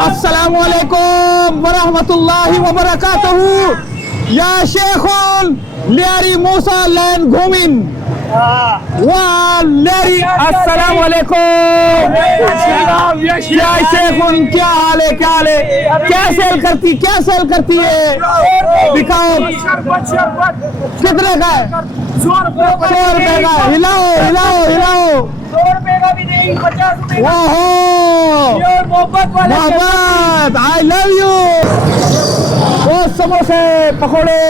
अस्सलामुअलैकुम वरहमतुल्लाहि वबरकातुहू। या शेखुन लियारी मूसा लैन घूमिन वाह लियारी। अस्सलामुअलैकुम। क्या शेखुन, क्या हाल है, क्या हाल है? क्या सेल करती है? दिखाओ कितने का है? 100 रुपए का। हिलाओ। 100 रुपए का भी नहीं, 50 रुपए का। ओहो मोहब्बत, आई लव यू। वो समोसे पकोड़े।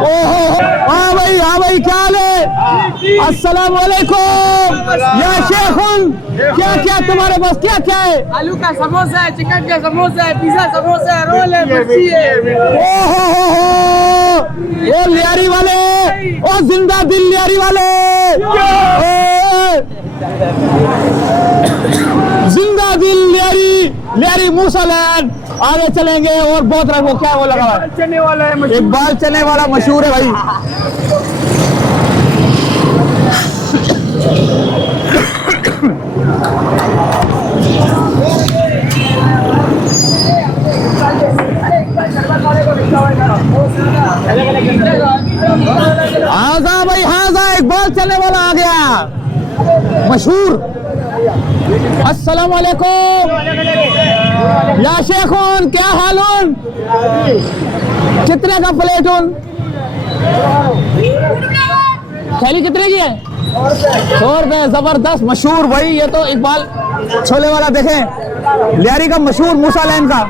ओहो हाँ भाई क्या हाल है? अस्सलाम वालेकुम। या शेखुन क्या तुम्हारे पास क्या है? आलू का समोसा है, चिकन का समोसा है, पिज्जा समोसा है, रोल है, मिर्ची है। ओहो वो लियारी वाले, ओ जिंदा दिल लियारी वाले, जिंदा दिल लियारी मूसा लैन। आगे चलेंगे और बहुत रंग। क्या वो लगा हुआ है? चने वाला है, इकबाल चने वाला मशहूर है भाई। हाजा भाई हाजा, इकबाल चने वाला आ गया मशहूर। अस्सलाम वालेकुम। या शेखुन क्या हालुन? कितने का प्लेट उन? थैली कितने की है? 100 रुपए। जबरदस्त मशहूर भाई। ये तो इकबाल छोले वाला देखें, लियारी का मशहूर मूसा लैन का।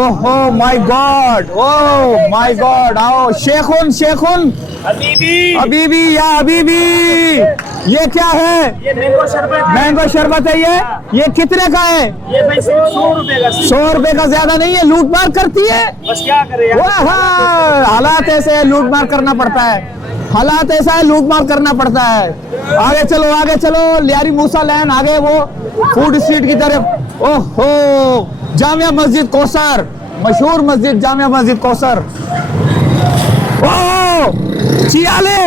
ओहो my God, oh my God. आओ शेखुन हबीबी या हबीबी। ये क्या है? ये मैंगो शरबत है। ये कितने का है? ये भाई 100 रुपए का। 100 रुपए का। ज्यादा नहीं है, लूट मार करती है। बस क्या करे यार, हालात ऐसे है, लूट मार करना पड़ता है। हालात ऐसा है, लूट मार करना पड़ता है। आगे चलो लियारी मूसा लैन। आगे वो फूड स्ट्रीट की तरफ। ओहो जामिया मस्जिद कौसर, मशहूर मस्जिद जामिया मस्जिद कौसर। ओह चियाले।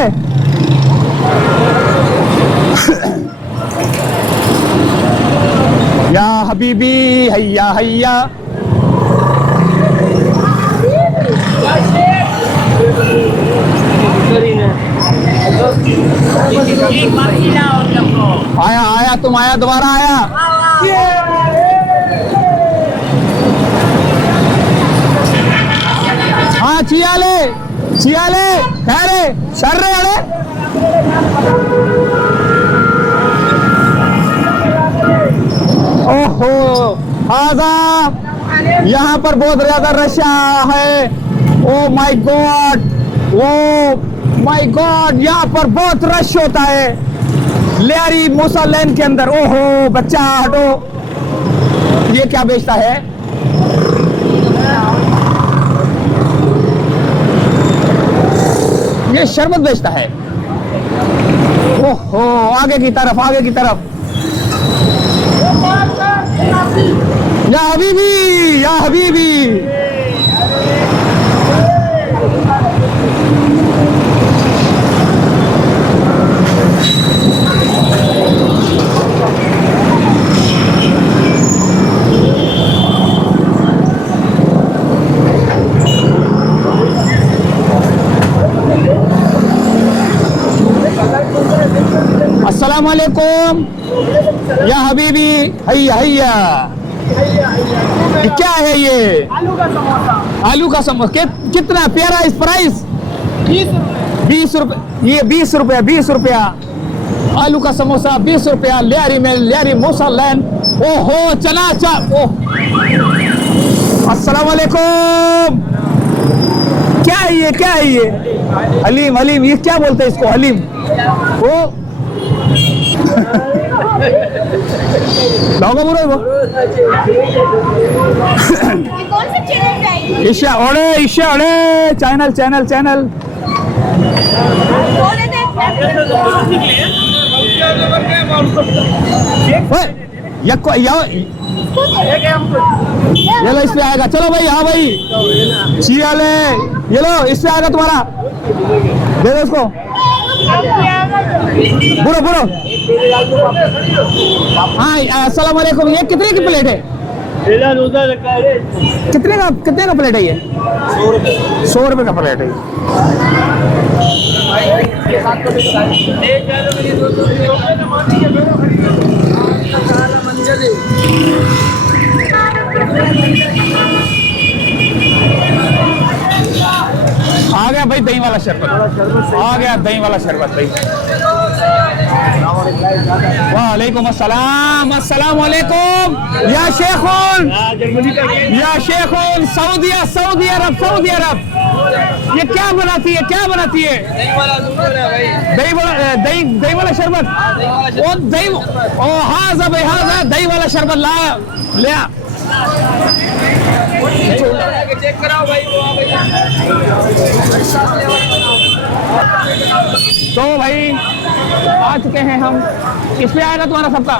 या हबीबी हैया। आया तुम आया, दोबारा आया। हाँ चियाले खैरे शर्रे अड़े। ओहो आजा, यहाँ पर बहुत ज्यादा रश है। ओ माय गॉड, यहाँ पर बहुत रश होता है लियारी मूसा लैन के अंदर। ओहो बच्चा हटो। ये क्या बेचता है? ये शरबत बेचता है। ओहो आगे की तरफ। या हबीबी। अस्सलाम वालेकुम या हबीबी हैया। क्या है ये? आलू का समोसा। कितना प्यारा इस प्राइस? 20 रुपए। ये 20 रुपया आलू का समोसा, 20 रुपया लियारी में, लियारी मूसा लैन। ओहो चना। अस्सलाम वालेकुम। क्या है ये? हलीम। ये क्या बोलते हैं इसको? हलीम। वो लाओगा बुरा वो। ईशा ओड़े चैनल। ये लो इस पे आएगा। चलो भाई, हाँ भाई चियाले, ये लो इस पे आएगा तुम्हारा। दे दो उसको, बुरो बुरो। हाँ अस्सलाम वालेकुम, ये कितने की प्लेट है? कितने का प्लेट है ये? 100 रुपये का प्लेट है। आ गया भाई दही वाला शरबत, आ गया दही वाला शरबत भाई। वालेकुम अस्सलाम, अस्सलाम वालेकुम या शेखुन, या शेखुन। सऊदिया, सऊदी अरब, सऊदी अरब। ये क्या बनाती है, क्या बनाती है? दही वाला, दही वाला शरबत। ओ दही, ओ हाँ भाई, हाँ दही वाला शरबत ला लिया। चेक कराओ भाई। तो भाई आ चुके हैं हम, इस पे आएगा तुम्हारा सबका।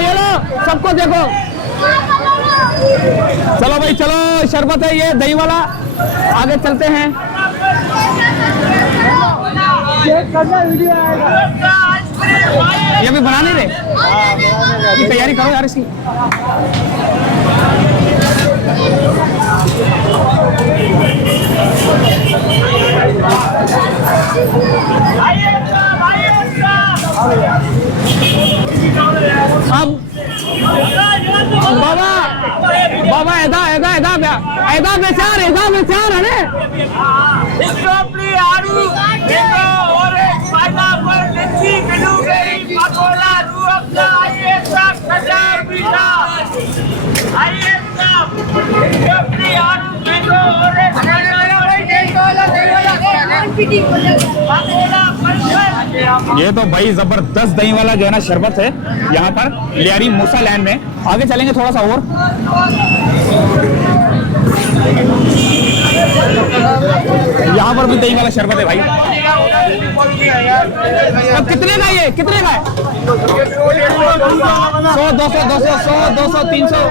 ये लो सबको देखो। चलो भाई चलो, शरबत है ये दही वाला, आगे चलते हैं। ये भी बना नहीं रहे, ये तैयारी करो यार इसकी। अब बाबा बाबा एदा एदा एदा एदा बेचार है आलू देखो और एक पाइनएप्पल, लच्छी, ब्लूबेरी, पकोड़ा, रूह अफ़ज़ा, आइए सब खजूर मीठा, आइए सब अपनी आलू देखो और एक ये तो भाई जबरदस्त दही वाला जो है ना शरबत है यहाँ पर लियारी मूसा लैंड में। आगे चलेंगे थोड़ा सा और। यहाँ पर भी दही वाला शरबत है भाई। अब कितने का ये, कितने का है? 100, 200, 200, 100, 200, 300।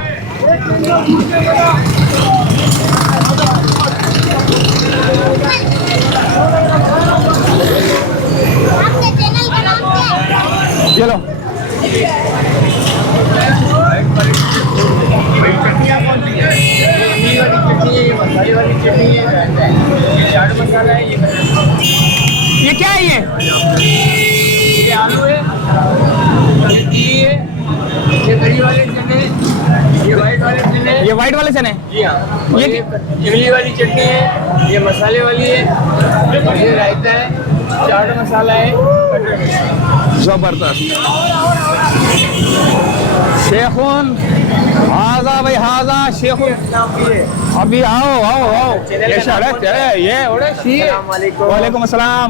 चलो ये क्या है? ये आलू है, ये करी वाले चने, ये वाइट वाले चने, ये वाइट वाले चने, जी हाँ। ये इमली वाली चटनी है, ये मसाले वाली है, ये रायता है, चाट मसाला है, जबरदस्त। शेखुन हाजा भाई, हाजा शेखुन। अभी आओ आओ आओ, ये सड़क ये ओड़े शी। वालेकुम अस्सलाम।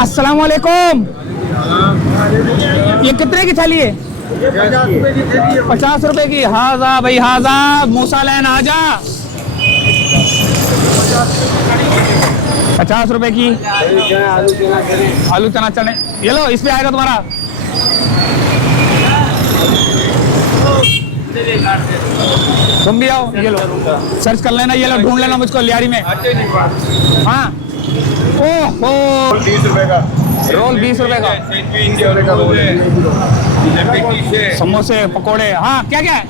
अस्सलाम वालेकुम। ये कितने की थाली है? 50 रुपए की। हाजा भाई हाजा, मूसा लैन आजा। 50 रुपए की आलू चना चने। ये लो, इस पे आएगा तुम्हारा। तुम भी आओ, ये लो सर्च कर लेना, ये लो ढूंढ लेना मुझको लियारी में। हाँ ओहो, 30 रुपए का रोल 20 रुपए का। समोसे पकोड़े, हाँ क्या क्या है?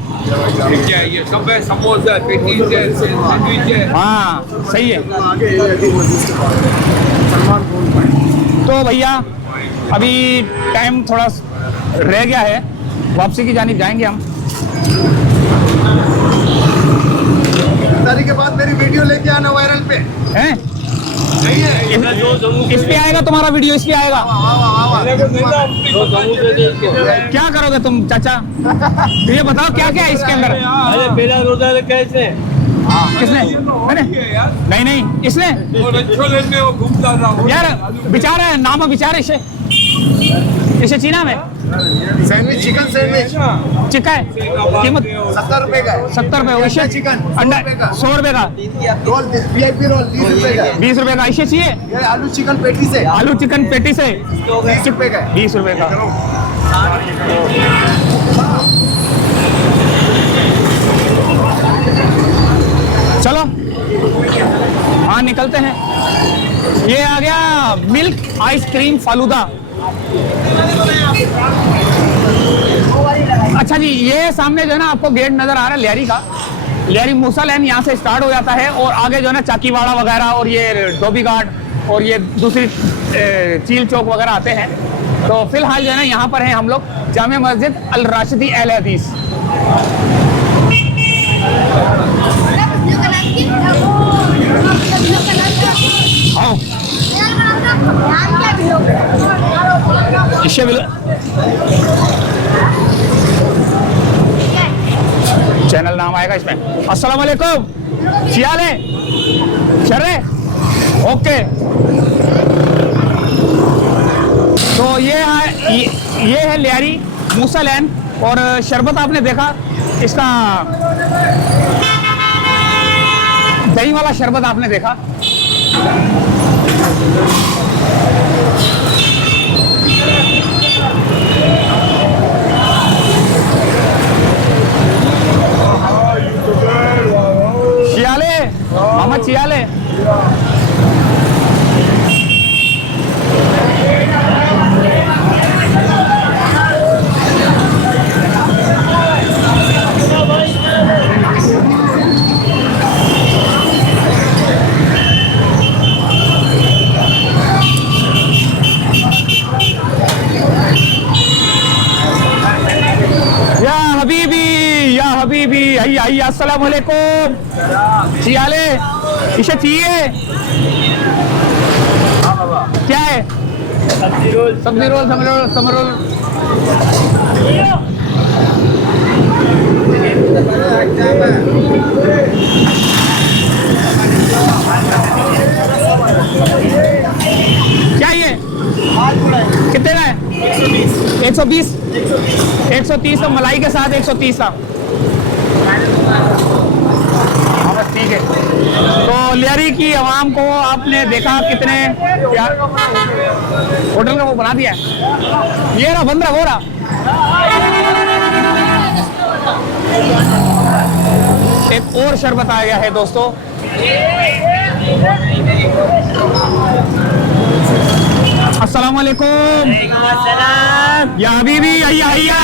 ये सब है, समोसा, पेटीज है, सैंडविच है। हाँ सही है। तो भैया अभी टाइम थोड़ा रह गया है, वापसी की जानिब जाएंगे हम। तारीख के बाद मेरी वीडियो लेके आना वायरल पे हैं? नहीं है। इस पे आएगा तुम्हारा वीडियो, इस पे आएगा। क्या करोगे तुम चाचा? तो ये बताओ क्या क्या है इसके अंदर? अरे पहला रोजा कैसे? किसने? मैंने? नहीं नहीं, इसने घूमता था यार, विचार है नाम है, विचार इसे चीना में सैंडविच, चिकन सैंडविच चिक्का है, कीमत 70 रुपए का है। 70 रुपए। इसे चिकन अंडा 100 रुपए का। रोल VIP रोल 20 रुपए का है। 20 रुपए का। इसे चाहिए ये आलू चिकन पेटी से आलू चिकन पेटी से 20 रुपए का है। 20 रुपए का। चलो हाँ निकलते हैं। ये आ गया मिल्क आइसक्रीम फालूदा। अच्छा जी, ये सामने जो है ना आपको गेट नजर आ रहा है लियारी का। लियारी मूसा लैन यहाँ से स्टार्ट हो जाता है और आगे जो है ना चाकीवाड़ा वगैरह और ये डोबी घाट और ये दूसरी चील चौक वगैरह आते हैं। तो फिलहाल जो है ना यहाँ पर हैं हम लोग जामे मस्जिद अल राशिदी अहले हदीस। आओ चैनल नाम आएगा इसमें। अस्सलाम वालेकुम, क्या हाल है? चल रहे ओके। तो ये है लियारी मूसा लैन। और शरबत आपने देखा, इसका दही वाला शरबत आपने देखा। चियाले मोहम्मद चियाले। हबीबी हैया हैया अस्सलाम वालेकुम। चियाले इसे चाहिए क्या है? सब्जी रोल सब्जी रोल सब्जी रोल सब्जी रोल। क्या ये कितने का है? 120 130 का मलाई के साथ 130 का। हाँ बस ठीक है। तो लियारी की आवाम को आपने देखा कितने प्यार। होटल का वो बना दिया है। ये रहा बंद रहा वो रहा। एक और शरबत आ गया है दोस्तों। अस्सलाम वालेकुम। या हबीबी हैया हैया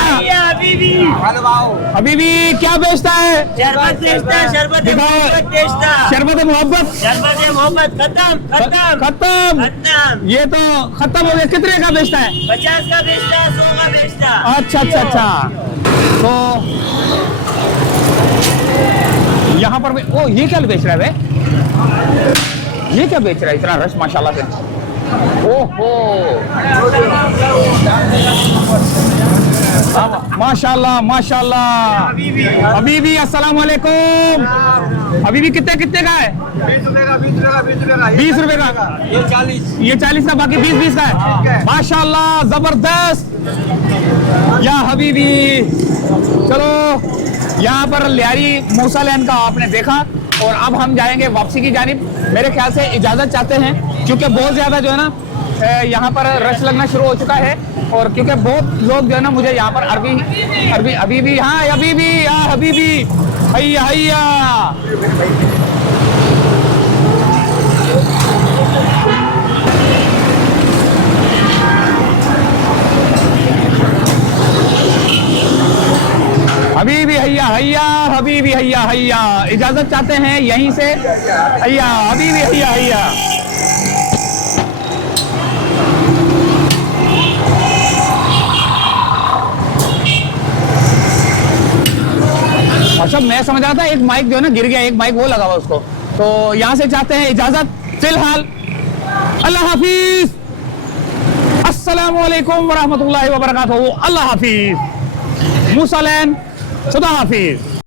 हबीबी क्या बेचता है? शरबत बेचता है, शरबत मोहब्बत बेचता है। शरबत मोहब्बत, शरबत मोहब्बत खत्म खत्म खत्म। खत्म। ये तो खत्म हो गया। कितने का बेचता है? 50 का बेचता है, 100 का बेचता है। अच्छा अच्छा अच्छा। तो यहाँ पर ओ ये क्या बेच रहा है बे? ये क्या बेच रहा है इतना रश माशाल्लाह से? ओहो माशाल्लाह माशाल्लाह। हबीबी अस्सलाम वालेकुम। हबीबी कितने कितने का है? 20 रुपए का। ये 40 का, बाकी 20 का है। माशाल्लाह जबरदस्त या हबीबी। चलो यहाँ पर लियारी मूसा लैन का आपने देखा और अब हम जाएंगे वापसी की जानिब। मेरे ख्याल से इजाज़त चाहते हैं क्योंकि बहुत ज़्यादा जो है ना यहाँ पर रश लगना शुरू हो चुका है। और क्योंकि बहुत लोग जो है ना मुझे यहाँ पर अरबी हबीबी हाँ हबीबी हाँ हबीबी हैया हैया। हबीबी हैया हैया हबीबी हैया हैया। इजाजत चाहते हैं यहीं से। हैया हबीबी हैया हैया। अच्छा मैं समझ रहा था एक माइक जो है ना गिर गया, एक माइक वो लगा हुआ उसको। तो यहां से चाहते हैं इजाजत फिलहाल। अल्लाह हाफिज। अस्सलाम वालेकुम वरहमतुल्लाहि वबरकातुहू। अल्लाह हाफिज। मूसा लैन खुदा हाफिज।